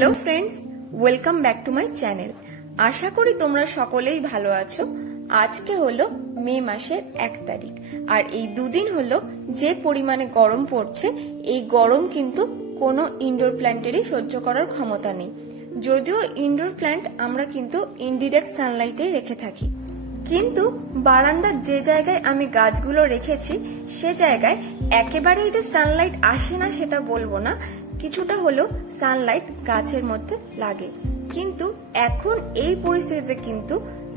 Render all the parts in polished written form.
Hello friends, welcome back to my channel. আশা করি তোমরা সকলেই ভালো আছো। আজকে হলো মে মাসের 1 তারিখ, আর এই দুদিন হলো যে পরিমাণে গরম পড়ছে, এই গরম কিন্তু কোনো ইনডোর প্ল্যান্টেরই সহ্য করার ক্ষমতা নেই। যদিও ইনডোর প্ল্যান্ট আমরা কিন্তু ইনডিরেক্ট সানলাইটে রেখে থাকি, কিন্তু বারান্দার যে জায়গায় আমি গাছগুলো রেখেছি সে জায়গায় একেবারেই যে সানলাইট আসে না সেটা বলবো না, কিছুটা হলেও সানলাইট গাছের মধ্যে লাগে। কিন্তু এখন এই পরিস্থিতিতে কিন্তু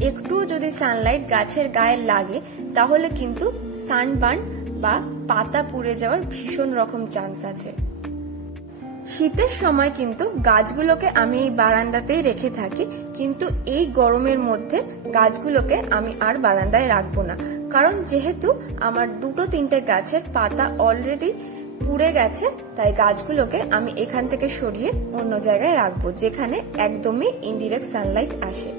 একটুও যদি সানলাইট গাছের গায়ে লাগে তাহলে কিন্তু সানবার্ন বা পাতা পুড়ে যাওয়ার ভীষণ রকম চান্স আছে। শীতের সময় কিন্তু গাছগুলোকে আমি এই বারান্দাতেই রেখে থাকি, কিন্তু এই গরমের মধ্যে গাছগুলোকে আমি আর বারান্দায় রাখবো না, কারণ যেহেতু আমার 2-3টে গাছের পাতা অলরেডি পুড়ে গেছে, তাই গাছগুলোকে আমি এখান থেকে সরিয়ে অন্য জায়গায় রাখবো যেখানে একদমই ইনডিরেক্ট সানলাইট আসে।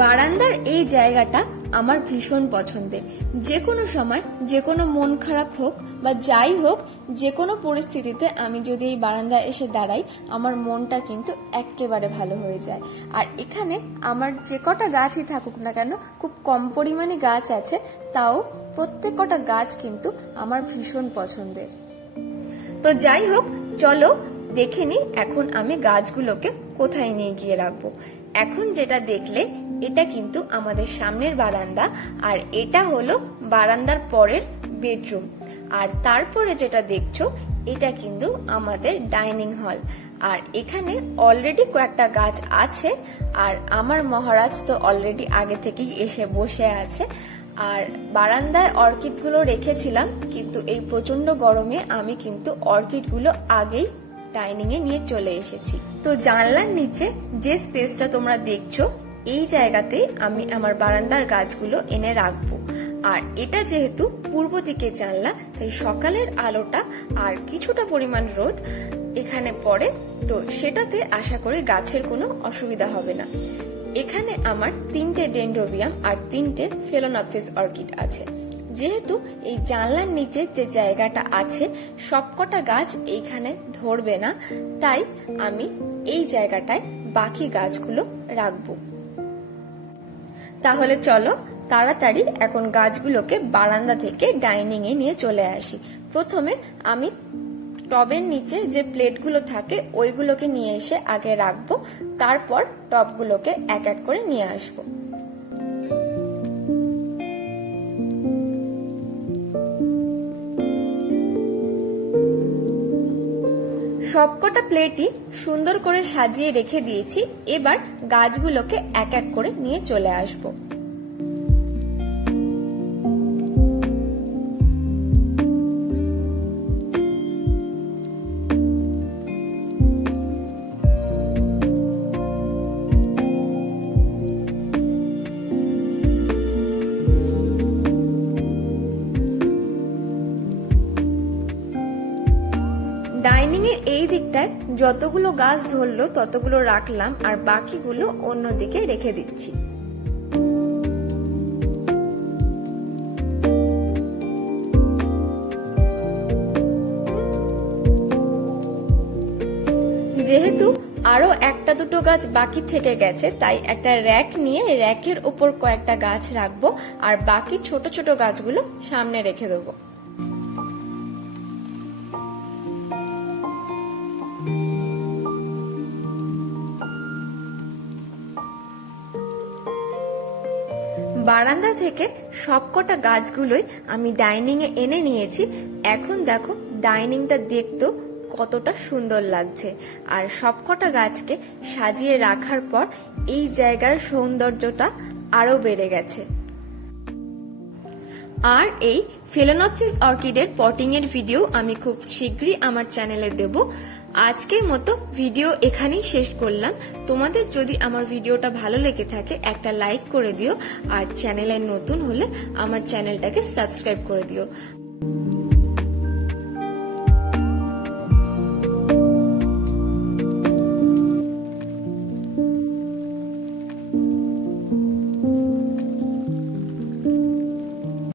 বারান্দার এই জায়গাটা আমার ভীষণ পছন্দের। যে কোনো সময় যে কোনো মন খারাপ হোক বা যাই হোক, যে কোনো পরিস্থিতিতে আমি যদি এই বারান্দায় এসে দাঁড়াই আমার মনটা কিন্তু একেবারে ভালো হয়ে যায়। আর এখানে আমার যে কটা গাছই থাকুক না কেন, খুব কম পরিমাণে গাছ আছে, তাও প্রত্যেক কটা গাছ কিন্তু আমার ভীষণ পছন্দের। তো যাই হোক, চলো দেখে নি এখন আমি গাছগুলোকে কোথায় নিয়ে গিয়ে রাখবো। এখন যেটা দেখলে এটা কিন্তু আমাদের সামনের বারান্দা, আর এটা হলো বারান্দার পরের বেডরুম, আর তারপরে যেটা দেখছো এটা কিন্তু আমাদের ডাইনিং হল। আর এখানে অলরেডি কয়েকটা গাছ আছে, আর আমার মহারাজ তো অলরেডি আগে থেকেই এসে বসে আছে। আর বারান্দায় অর্কিড গুলো রেখেছিলাম, কিন্তু এই প্রচন্ড গরমে আমি কিন্তু অর্কিড গুলো আগেই ডাইনিং এ নিয়ে চলে এসেছি। তো জানলার নিচে যে স্পেসটা তোমরা দেখছো এই জায়গাতে আমি আমার বারান্দার গাছগুলো এনে রাখবো। আর এটা যেহেতু পূর্ব দিকে জানলা, তাই সকালের আলোটা আর কিছুটা পরিমাণ রোদ এখানে পড়ে, তো সেটাতে আশা করি গাছের কোনো অসুবিধা হবে না। এখানে আমার 3টে ডেনড্রোবিয়াম আর 3টে ফেলোনপসিস অর্কিড আছে। যেহেতু এই জানলার নিচে যে জায়গাটা আছে সবকটা গাছ এইখানে ধরবে না, তাই আমি এই জায়গাটায় বাকি গাছগুলো রাখবো। তাহলে চলো তাড়াতাড়ি এখন গাছগুলোকে বারান্দা থেকে ডাইনিং এ নিয়ে চলে আসি। প্রথমে আমি টবের নিচে যে প্লেটগুলো থাকে ওইগুলোকে নিয়ে এসে আগে রাখবো, তারপর টবগুলোকে এক এক করে নিয়ে আসবো। সবকটা প্লেটই সুন্দর করে সাজিয়ে রেখে দিয়েছি। এবার গাছগুলোকে এক এক করে নিয়ে চলে আসবো। ডাইনিং এর এই দিকটায় যতগুলো গাছ ধরলো ততগুলো রাখলাম, আর বাকিগুলো অন্যদিকে রেখে দিচ্ছি। যেহেতু আরো 1-2 গাছ বাকি থেকে গেছে, তাই একটা র্যাক নিয়ে র্যাকের উপর কয়েকটা গাছ রাখবো, আর বাকি ছোট ছোট গাছগুলো সামনে রেখে দেবো। বারান্দা থেকে সবকটা গাছগুলোই আমি ডাইনিং এ এনে নিয়েছি। এখন দেখো ডাইনিংটা দেখতেও কতটা সুন্দর লাগছে, আর সবকটা গাছকে সাজিয়ে রাখার পর এই জায়গার সৌন্দর্যটা আরো বেড়ে গেছে। আর এই ফেলোনপসিস অর্কিডের পটিং এর ভিডিও আমি খুব শীঘ্রই আমার চ্যানেলে দেব। আজকের মতো ভিডিও এখানেই শেষ করলাম। তোমাদের যদি আমার ভিডিওটা ভালো লেগে থাকে একটা লাইক করে দিও, আর চ্যানেলে নতুন হলে আমার চ্যানেলটাকে সাবস্ক্রাইব করে দিও।